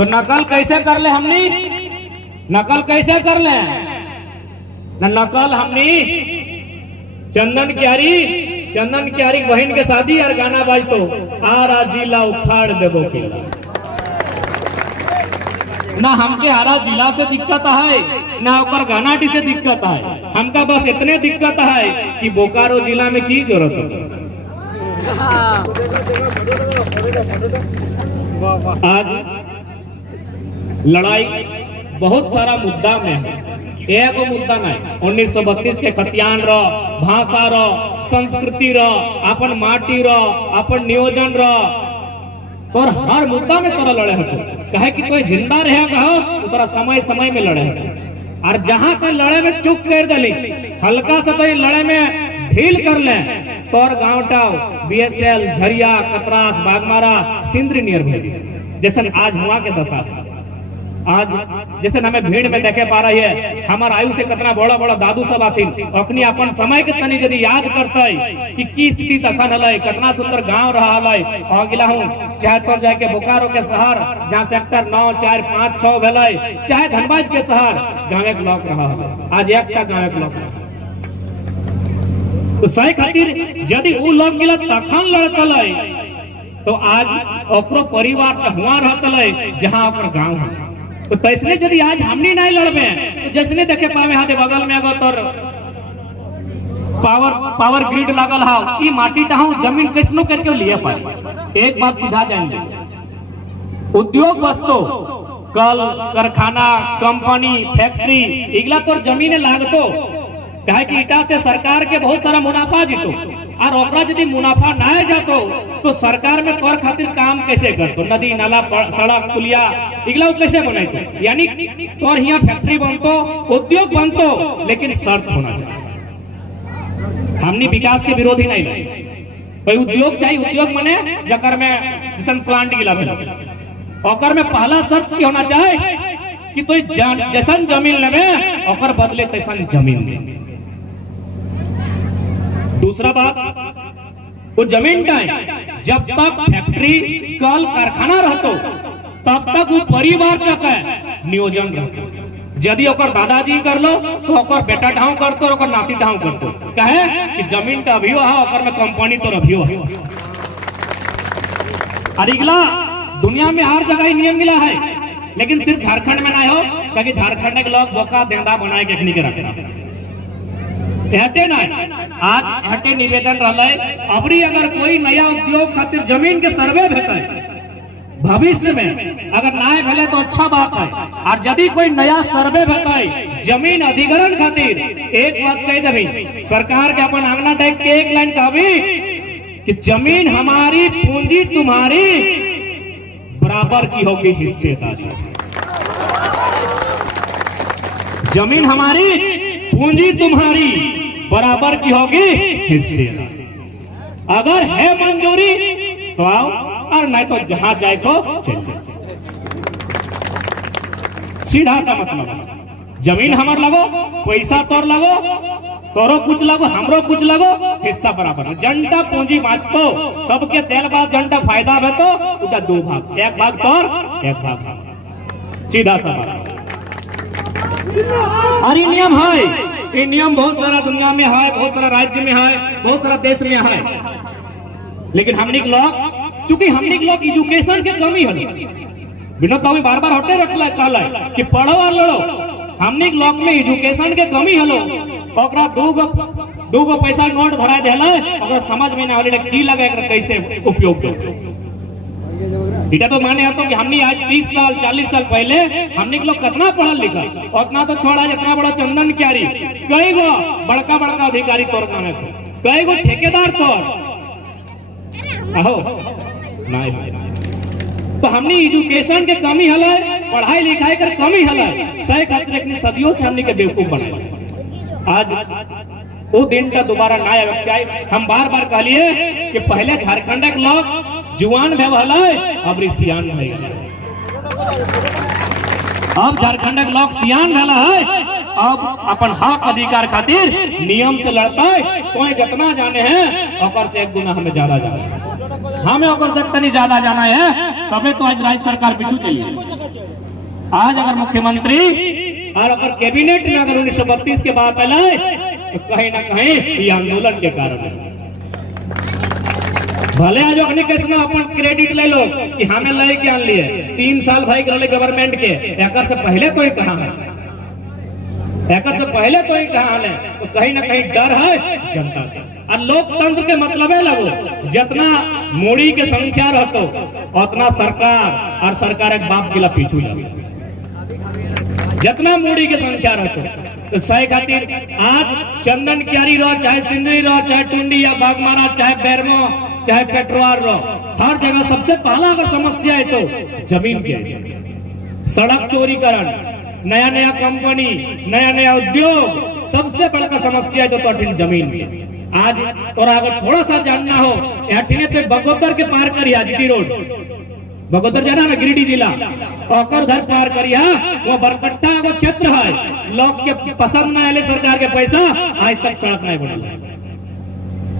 तो नकल कैसे कर ले हमनी, नकल कैसे कर ले नकल हमनी चंदन क्यारी बहन के शादी और गाना बाज तो आरा जिला उखाड़ देबो किला ना। हमके हरा जिला से दिक्कत है ना ऊपर घनाटी से दिक्कत है, हमका बस इतने दिक्कत है कि बोकारो जिला में की जरूरत है। आज लड़ाई बहुत सारा मुद्दा में है, एक मुद्दा नहीं। 1932 के खतियान रो, भाषा रो, संस्कृति रो, अपन माटी रो, अपन नियोजन रो, और हर मुद्दा में तोरा लड़े हो कहे कि कोई जिंदा रहे कहो तो तोरा समय समय में लड़े हो। और जहां कोई लड़े में चुप कर दली, हल्का सा कोई लड़े में ढील कर ले तोर गाँव टाव BSL झरिया कतरास बागमारा सिंदरी नियर भेजी। जैसे आज हुआ के दशा, आज जैसे हमें भीड़ में देखे पा रही है, हमार आयु से कितना बड़ा बड़ा दादू सब आथिन अपनी अपन समय के तनी यदि याद करते कि की स्थिति तखन हलै, कितना सुंदर गांव रहा हलै। और गिला हूं चाहे तो जाके बोकारो के शहर जहां सेक्टर 9, 4, 5, 6 भेलै, चाहे धनबाद के शहर गांव ब्लॉक रहा हलै, आज एकटा गांव ब्लॉक। तो सही खातिर यदि उ लोग गिला तखन लड़तलै तो आज ओकरो परिवार का हुआ रहतलै जहां ओकर गांव है। तो तैसने यदि आज हमनी नहीं लड़बे तो जैसने देखे पावे हाथे बगल में अगर तोर पावर ग्रिड लागल हाउ ई माटी टाहू जमीन कैसनो करके लिए पाए। एक बात सीधा जान, उद्योग वस्तु कल कारखाना कंपनी फैक्ट्री इगला तोर जमीने लागतो कहे कि ईटा से सरकार के बहुत सारा मुनाफा जीतो, और ओकरा यदि मुनाफा ना जातो तो सरकार में कर खातिर काम कैसे करतो, नदी नाला सड़क पुलिया इगला कैसे बनाइतो। यानी और यहाँ फैक्ट्री बनतो, उद्योग बनतो, लेकिन शर्त होना चाहिए। हमनी विकास के विरोधी नहीं है, कोई उद्योग चाहिए, उद्योग बने जकर में जैसन प्लांट गिला ओकर में पहला शर्त की होना चाहिए कि तो जैसन जमीन लेवे ओकर बदले तैसन जमीन ले। दूसरा बात, वो जमीन टाइम जब तक फैक्ट्री कल कारखाना रहतो तब तक वो परिवार तक है नियोजन रहतो। यदि ओकर दादाजी कर लो तो ओकर बेटा ढाऊ करतो, ओकर नाती ढाऊ करतो, कहे कि जमीन तो अभियो है, ओकर में कंपनी तो अभियो है। और इगला दुनिया में हर जगह नियम मिला है, लेकिन सिर्फ झारखंड में ना हो, क्योंकि झारखंड के लोग बोका देंदा बनाए के नहीं रखना कहते ना। आज हटे निवेदन रहा अबरी अगर कोई नया उद्योग खातिर जमीन के सर्वे भेटे भविष्य में अगर ना भेले तो अच्छा बात है, और यदि कोई नया सर्वे भेटे जमीन अधिग्रहण खातिर एक बात कह देवी सरकार के अपन आंगना देख के एक लाइन कहबी कि जमीन हमारी पूंजी तुम्हारी बराबर की होगी हिस्सेदारी। जमीन हमारी पूंजी तुम्हारी बराबर की होगी हिस्सेदारी। अगर है मंजूरी तो आओ, और नहीं तो जहां जाए को चल जाए। सीधा सा मतलब, जमीन हमार लगो, पैसा तोर लगो, तोरो कुछ लगो, हमरो कुछ लगो, हिस्सा बराबर। जनता पूंजी बाँचतो, सबके तेल बाद जनता फायदा भेतो, उनका 2 भाग, 1 भाग तोर 1 भाग हम। सीधा सा बात। और ये नियम है, ये नियम बहुत सारा दुनिया में है, बहुत सारा राज्य में है, बहुत सारा देश में है। लेकिन हमने लोग चूंकि हमने लोग एजुकेशन की कमी है, विनोद बाबू बार बार हटे रखला कहला कि पढ़ो और लड़ो। हमने लोग में एजुकेशन के कमी हलो, ओकरा दूगो पैसा नोट धरा देला, ओकरा समझ में ना आले की लगे एकरा कैसे उपयोग करो। इटा तो माने है तो कि हमने आज 30 साल 40 साल पहले हमने लोग कितना पढ़ल लिखल, उतना तो छोड़ा जितना बड़ा चंदन क्यारी, कई गो बड़का बड़का अधिकारी तोर माने, कई गो ठेकेदार तोर आहो नहीं। तो हमने एजुकेशन के कमी हलै, पढ़ाई लिखाई कर कमी हलै, सही खातिर इतनी सदियों से हमने के बेवकूफ बनाए। आज वो दिन का दोबारा ना आवे चाहिए। हम बार बार कहलिए कि पहले झारखंड के लोग जुआन भेल हलै, अब सियान भइल। अब झारखंड के लोग सियान भेल है, अब अपन हक अधिकार खातिर नियम से लड़ता है। तो जितना जाने हैं ओकर से 1 गुना हमें ज्यादा जाना है, हमें ओकर से तनी ज्यादा जाना है, तबे तो आज राज्य सरकार पीछू चाहिए। आज अगर मुख्यमंत्री और अगर कैबिनेट में अगर 1932 के बाद पहले तो कहीं ना कहीं ये आंदोलन के कारण है। भले आज अपने केस में अपन क्रेडिट ले लो कि हमें ले के आन लिए 3 साल भाई गए गवर्नमेंट के, एकर से पहले कोई कहा है, एकर से पहले कोई कहा है, तो कहीं ना कहीं डर है जनता का। और लोकतंत्र के मतलब है लगो जितना मोड़ी के संख्या रहतो उतना सरकार और सरकार एक बाप गिला पीछू लगे, जितना मोड़ी के संख्या रहतो तो सही खातिर आज चंदन क्यारी रहो, चाहे सिंदरी रहो, चाहे टुंडी या बागमारा, चाहे बैरमो, चाहे पेट्रोल रहो, हर जगह सबसे पहला अगर समस्या है तो जमीन की है। सड़क चोरीकरण, नया नया कंपनी, नया नया उद्योग, सबसे बड़ा समस्या है तो जमीन की। आज और अगर थोड़ा सा जानना हो पे बगोदर के पार करिया जीटी रोड, बगोदर जाना ना गिरिडीह जिला, और उधर पार करिया वो बरकट्टा वो क्षेत्र है, लोग के पसंद ना आले सरकार के पैसा आज तक सड़क नहीं बनल,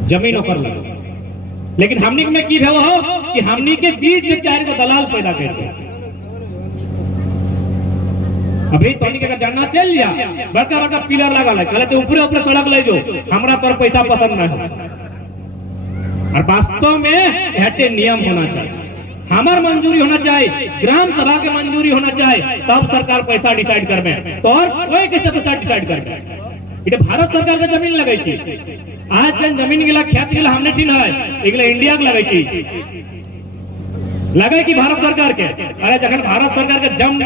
जमीन ओकर लगे। लेकिन हमनी में की हो कि हमनी के बीच से 4 को दलाल पैदा करते हैं। अभी तो का जानना चल जा बड़का बड़का पिलर लगा है, कहते ऊपरे ऊपरे सड़क ले जो हमरा तोर पैसा पसंद नहीं हो। और वास्तव में हटे नियम होना चाहिए, हमार मंजूरी होना चाहिए, ग्राम सभा के मंजूरी होना चाहिए, तब सरकार पैसा डिसाइड करबे, तो और कोई कैसे पैसा डिसाइड करबे। इटे भारत सरकार के जमीन लगे थी, आज जन जमीन गिला खेत गिला हमने ठीक है, इगले इंडिया के लगे थी लगे कि भारत सरकार के। अरे जखन भारत सरकार के जन्म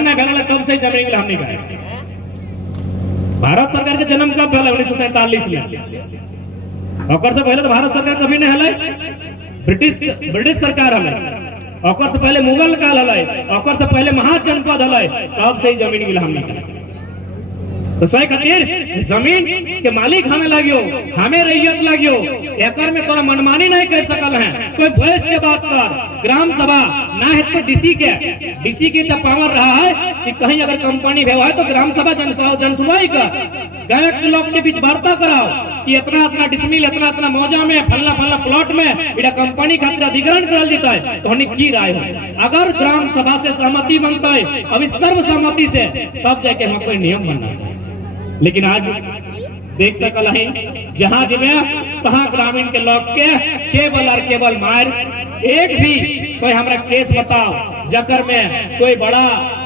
ने भगल तब से जमीन गिला हमने कहे। भारत सरकार के जन्म कब भला 1947 में, और से पहले तो भारत सरकार कभी नहीं हले, ब्रिटिश सरकार हले, और से पहले मुगल काल हले, और से पहले महाजनपद हले, तब से जमीन गिला हमने कहे। तो सही खातिर जमीन के मालिक हमें लगियो, हमें रैयत लगियो, एकर में तोरा मनमानी नहीं कर सकल है। कोई बहस के बात कर, ग्राम सभा ना है तो डीसी की तो पावर रहा है कि कहीं अगर कंपनी भेवा है तो ग्राम सभा जनसुनवाई कर गायक के लोग के बीच वार्ता कराओ कि इतना इतना डिसमिल, इतना इतना मौजा में फलना फलना प्लॉट में इधर कंपनी खातिर अधिग्रहण करल देता है, तो हमने की राय हो। अगर ग्राम सभा से सहमति बनता है, अभी सर्वसम्मति से, तब जाके हम कोई नियम बनना चाहिए। लेकिन आज देख सकल है जहां जिमे तहां ग्रामीण के लोग के केवल और केवल मार। एक भी कोई हमरा केस बताओ जकर में कोई बड़ा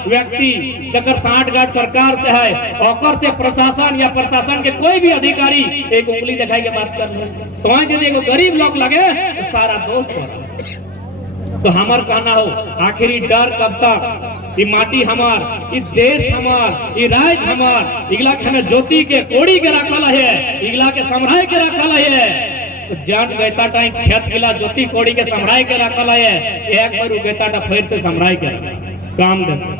व्यक्ति जकर साठ गांठ सरकार से है, और से प्रशासन या प्रशासन के कोई भी अधिकारी एक उंगली दिखाई के बात कर ले, तो वहां यदि एगो गरीब लोग लगे तो सारा दोस्त हो। तो हमार कहना हो आखिरी डर कब तक, ये माटी हमार, ये देश हमार, ये राज्य हमार, इगला के हमें ज्योति के कोड़ी के रखल है, इगला के संभराय के रखल है। तो जान गैता टाइम खेत गिला ज्योति कोड़ी के संभराय के रखल है, एक बार उगेता फिर से संभराय के काम देता।